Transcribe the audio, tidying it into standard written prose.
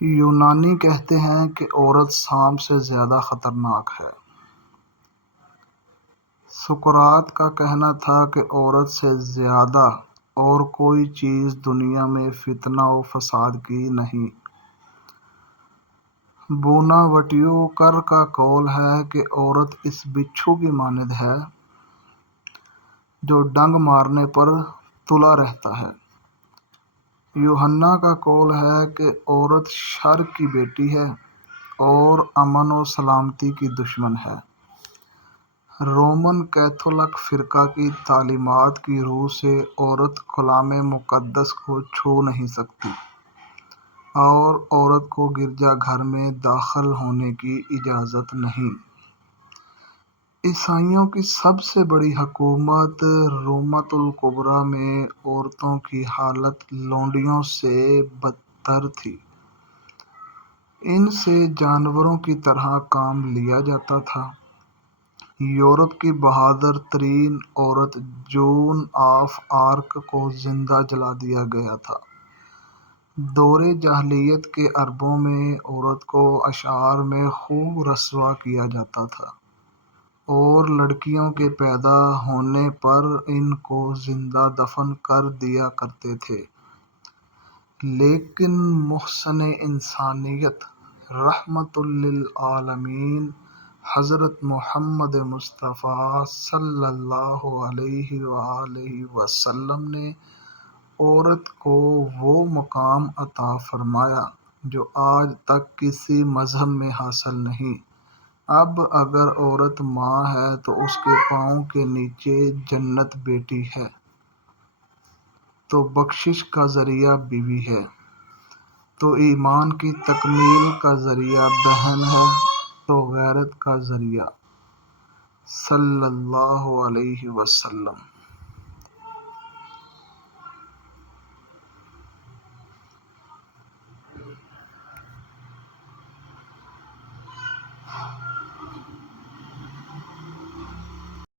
یونانی کہتے ہیں کہ عورت سانپ سے زیادہ خطرناک ہے۔ سقراط کا کہنا تھا کہ عورت سے زیادہ اور کوئی چیز دنیا میں فتنہ و فساد کی نہیں۔ بوناوٹیوکر کا قول ہے کہ عورت اس بچھو کی مانند ہے جو ڈنگ مارنے پر تلا رہتا ہے۔ یوحنا کا قول ہے کہ عورت شر کی بیٹی ہے اور امن و سلامتی کی دشمن ہے۔ رومن کیتھولک فرقہ کی تعلیمات کی روح سے عورت کلام مقدس کو چھو نہیں سکتی اور عورت کو گرجا گھر میں داخل ہونے کی اجازت نہیں۔ عیسائیوں کی سب سے بڑی حکومت رومۃ الکبریٰ میں عورتوں کی حالت لونڈیوں سے بدتر تھی۔ ان سے جانوروں کی طرح کام لیا جاتا تھا۔ یورپ کی بہادر ترین عورت جون آف آرک کو زندہ جلا دیا گیا تھا۔ دور جاہلیت کے عربوں میں عورت کو اشعار میں خوب رسوا کیا جاتا تھا اور لڑکیوں کے پیدا ہونے پر ان کو زندہ دفن کر دیا کرتے تھے، لیکن محسن انسانیت رحمت للعالمین حضرت محمد مصطفیٰ صلی اللہ علیہ وآلہ وسلم نے عورت کو وہ مقام عطا فرمایا جو آج تک کسی مذہب میں حاصل نہیں۔ اب اگر عورت ماں ہے تو اس کے پاؤں کے نیچے جنت بیٹی ہے، تو بخشش کا ذریعہ بیوی ہے، تو ایمان کی تکمیل کا ذریعہ بہن ہے، تو غیرت کا ذریعہ۔ صلی اللہ علیہ وسلم۔